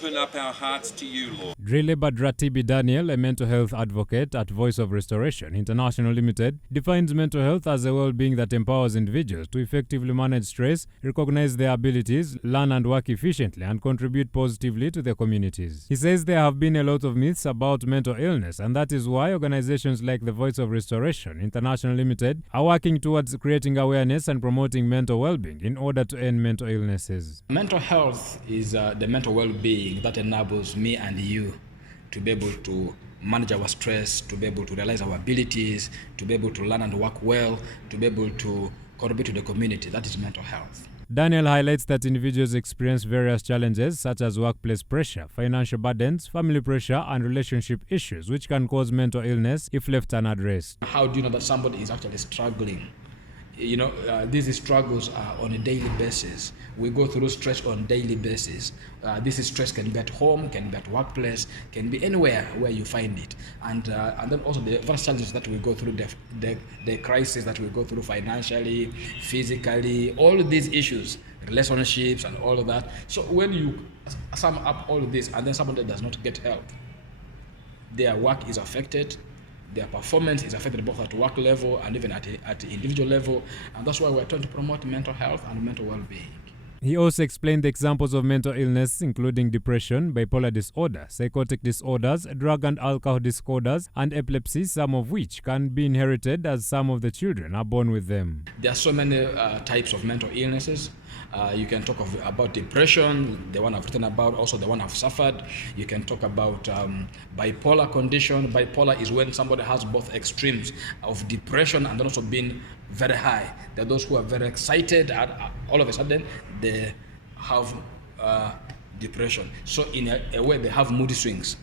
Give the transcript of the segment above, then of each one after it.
open up our hearts to you, Lord. Drile Badratibi Daniel, a mental health advocate at Voice of Restoration International Limited, defines mental health as a well-being that empowers individuals to effectively manage stress, recognize their abilities, learn and work efficiently, and contribute positively to their communities. He says there have been a lot of myths about mental illness, and that is why organizations like the Voice of Restoration International Limited are working towards creating awareness and promoting mental well-being in order to end mental illnesses. Mental health is the mental well-being that enables me and you to be able to manage our stress, to be able to realize our abilities, to be able to learn and work well, to be able to contribute to the community. That is mental health. Daniel highlights that individuals experience various challenges such as workplace pressure, financial burdens, family pressure, and relationship issues, which can cause mental illness if left unaddressed. How do you know that somebody is actually struggling? You know, these struggles are on a daily basis. We go through stress on a daily basis. This stress can be at home, can be at workplace, can be anywhere where you find it. And then also the various challenges that we go through, the crisis that we go through financially, physically, all of these issues, relationships and all of that. So when you sum up all of this and then somebody does not get help, their work is affected, their performance is affected both at work level and even at individual level, and that's why we're trying to promote mental health and mental well-being. He also explained the examples of mental illness, including depression, bipolar disorder, psychotic disorders, drug and alcohol disorders, and epilepsy, some of which can be inherited as some of the children are born with them. There are so many types of mental illnesses. You can talk about depression, the one I've written about, also the one I've suffered. You can talk about bipolar condition. Bipolar is when somebody has both extremes of depression and also being very high. There are those who are very excited and all of a sudden they have depression. So in a way they have mood swings.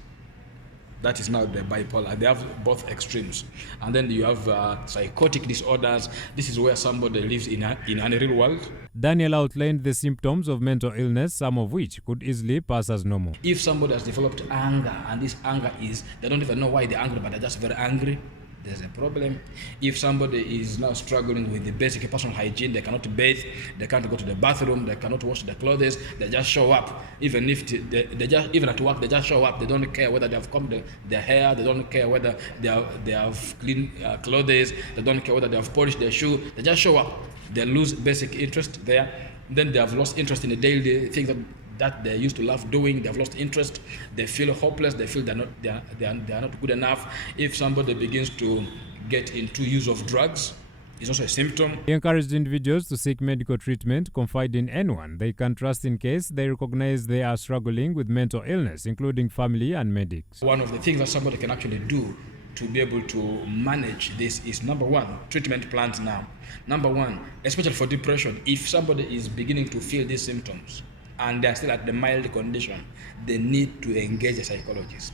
That is now the bipolar. They have both extremes. And then you have psychotic disorders. This is where somebody lives in a real world. Daniel outlined the symptoms of mental illness, some of which could easily pass as normal. If somebody has developed anger, and this anger is, they don't even know why they're angry, but they're just very angry, there's a problem. If somebody is now struggling with the basic personal hygiene, they cannot bathe, they can't go to the bathroom, they cannot wash their clothes, they just show up. Even if even at work, they just show up. They don't care whether they have combed their hair, they don't care whether they have clean clothes, they don't care whether they have polished their shoe. They just show up. They lose basic interest there. Then they have lost interest in the daily things that they used to love doing. They have lost interest. They feel hopeless. They feel they are not good enough. If somebody begins to get into use of drugs, it's also a symptom. He encouraged individuals to seek medical treatment, confide in anyone they can trust in case they recognize they are struggling with mental illness, including family and medics. One of the things that somebody can actually do to be able to manage this is, number one, treatment plans now. Number one, especially for depression, if somebody is beginning to feel these symptoms and they're still at the mild condition, they need to engage a psychologist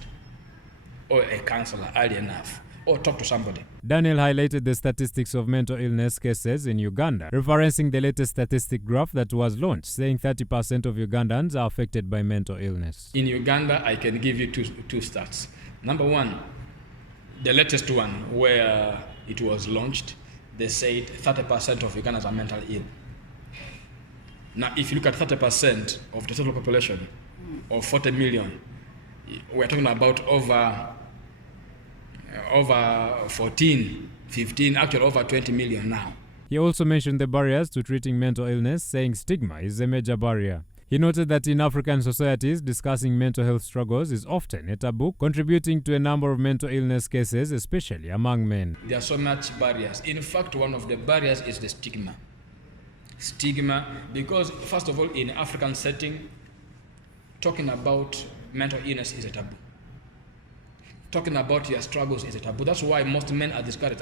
or a counselor early enough, or talk to somebody. Daniel highlighted the statistics of mental illness cases in Uganda, referencing the latest statistic graph that was launched, saying 30% of Ugandans are affected by mental illness. In Uganda, I can give you two stats. Number one, the latest one where it was launched, they said 30% of Ugandans are mentally ill. Now, if you look at 30% of the total population of 40 million, we're talking about over 14, 15, actually over 20 million now. He also mentioned the barriers to treating mental illness, saying stigma is a major barrier. He noted that in African societies, discussing mental health struggles is often a taboo, contributing to a number of mental illness cases, especially among men. There are so much barriers. In fact, one of the barriers is the stigma. Stigma, because first of all, in African setting, talking about mental illness is a taboo. Talking about your struggles is a taboo. That's why most men are discouraged.